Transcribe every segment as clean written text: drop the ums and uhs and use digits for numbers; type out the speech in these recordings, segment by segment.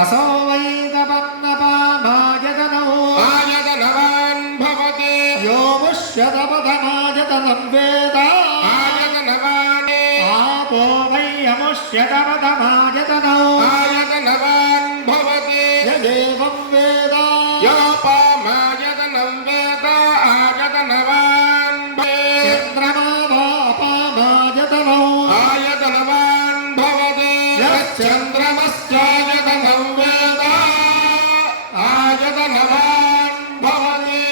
असो वैदपन्नपामायतनवान् भवति यो मुष्यतपदमायतनं वेद आयतनवान् आपो वै अमुष्यतपदमायतनो आयतनवान् भवति यदेवं वेद योपामायतनं वेद आयतनवान् चन्द्रमा वापामायतनो आयतनवान् भवति यश्चन्द्रमश्चायतनं वेद आयतनवान् भवति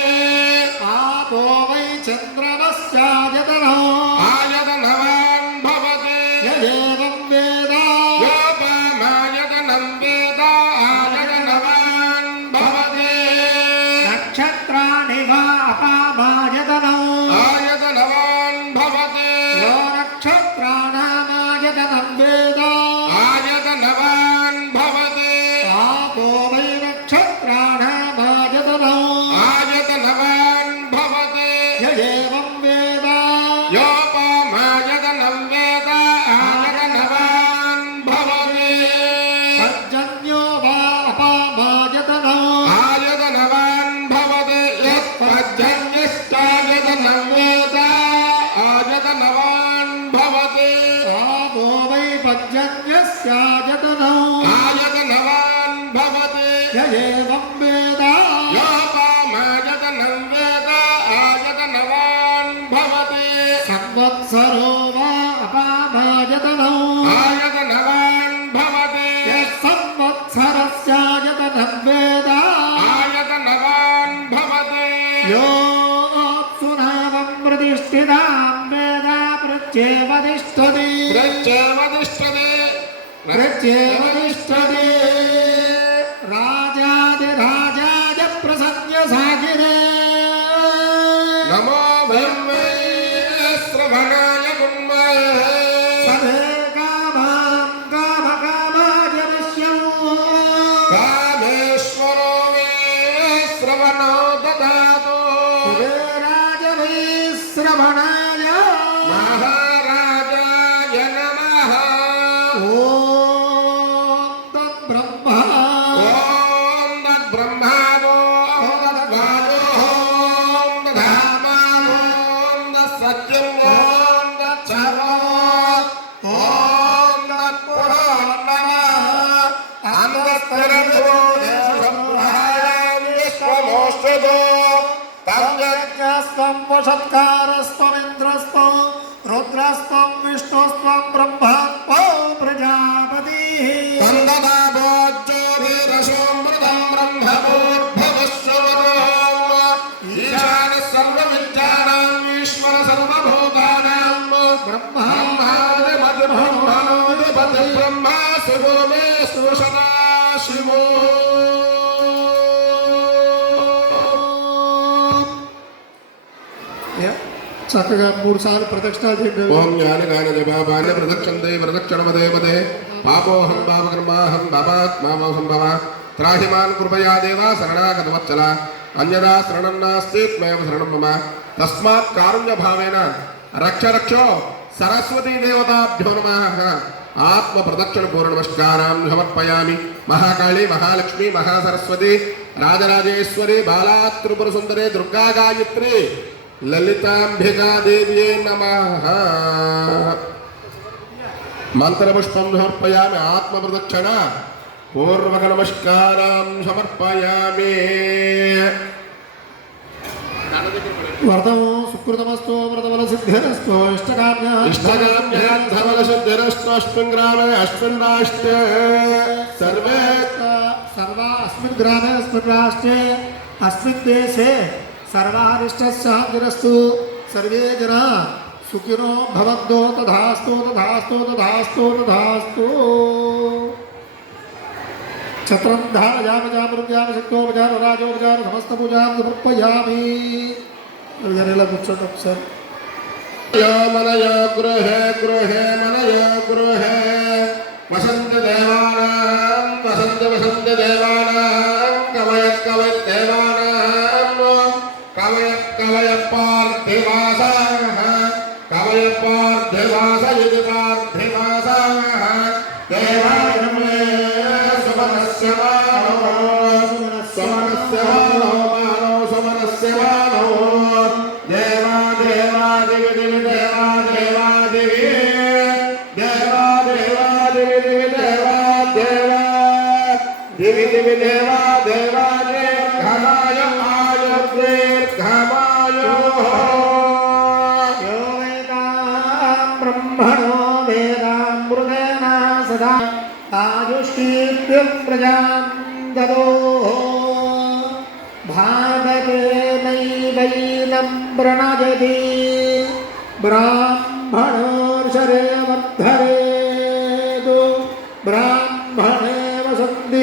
आपो वै चन्द्रमश्चायतनो आयतनवान् भवति यदेवं वेद योपामायतनं वेद आयतनवान् भवति नक्षत्राणि वा अपामायतनो आयतनवान् भवति यो नक्षत्राणामायतनं वेद आयतनवान् भवति आपो वै नक्षत्राणामायतनो आयतनवान् भवति यदेवं वेद योपामायतनं वेद आयतनवान् भवति पर्जन्यो वा अपामायतनो आयतनवान् भवति यत्पर्जन्यश्चायतनं वेद आयतनवान् भवति आपो वै पर्जन्यस्यायतनो आयतनवान् भवति यदेवं वेद योपामायतनं वेद आयतनवान् भवति संवत्सरो वा अपामायतनो आयतनवान् भवति यत्संवत्सरस्यायतनं वेद आयतनवान् भवति यो अप्सुनावं प्रतिष्ठितां वेद प्रत्येवतिष्ठति राजादिराजाय प्रसन्यसागिरे नमो ब्रह्मे श्रवणाय गुण्मये सभे कामां कामकामाय निश्यं कामेश्वरो मे श्रवणो ददातु कुबेराय वै श्रवणाय महाराजाय नमः ॐ तद्ब्रह्मा ॐ तद्ब्रह्मा ॐ तद्वायो ॐ तद्धामा ॐ तत्सत्यं ॐ तच्छर्वो ॐ तत्पुरो नमः अमृतस्तरतो विश्वमोषधो तं यज्ञस्त्वं वषत्कारस्त्वमिन्द्रस्त्वं रुद्रस्त्वं विष्णुस्त्वं ब्रह्मात्मो प्रजापतिः वन्दना भोज्योतिरसोऽमृतं ब्रह्मभूर्भुवस्सुवरो ईशानः सर्वविद्यानाम् ईश्वर सर्वभूतानां ब्रह्मादिमद्ब्रह्मादिपति ब्रह्मा शिवो मे सदा शिवो చక్కగా 3 సార్లు ప్రదక్షిణాలు చేయండి. ఓం జ్ఞానగాన జపాపాన్య ప్రదక్షిణే ప్రదక్షిణమదే పదే పాపోహం పాపకర్మాహం పాపాత్మామోహం భవ త్రాహిమాన్ కృపయా దేవా శరణాగతవత్సల అన్యదా శరణం నాస్తి త్వమేవ శరణం మమ తస్మాత్ కారుణ్యభావేన రక్ష రక్షో సరస్వతీ దేవతాభ్యో నమః ఆత్మ ప్రదక్షిణ పూర్ణ నమస్కారాం సమర్పయామి మహాకాళి మహాలక్ష్మి మహాసరస్వతి రాజరాజేశ్వరి బాలా త్రిపుర సుందరి దుర్గా గాయత్రి ललितांबिका देव्ये नमः मंत्रपुष्पं समर्पयामि आत्मप्रदक्षिण पूर्वक नमस्कारां समर्पयामि व्रतं सुकृतमस्तु व्रतफलसिद्धिरस्तु इष्टकाम्यर्थफलसिद्धिरस्तु अस्मिन् ग्रामे अस्मिन् राष्ट्रे सर्वा अस्मिन् ग्रामे अस्मिन् राष्ट्रे अस्मिन् देशे सर्वारिष्टशान्तिरस्तु सर्वे जना सुखिनो भवन्तु तथास्तु तथास्तु तथास्तु तथास्तु छत्रं धारयामि चामृत्यामि शक्तोपचार राजोपचार समस्तपूजां समर्पयामि जनेला కూర్చోండి ఒకసారి मनय गृहे गृहे मनय गृहे वसन्त देवानां कवय कवय देवानां कवय कवय पार्थिवासाः कवय पार्थिवास यदि पार्थिवासाः देवाय नमः सुमनस सुमनस्य मानो सुमनस्य मानो मानो सुमनस्य मानो देवा देवा दिवि दिवि देवा देवा दिवि देवा देवा दिवि दिवि देवा देवा दिवि दिवि देवा देवा दीर्घमाय आयु दीर्घमायो यो वेदां ब्रह्मणो वेदामृतेन सदा आयुष्कीर्तिं प्रजां ददो भारते नैवैनं प्रणजति ब्राह्मणो शरेवर्धरेदु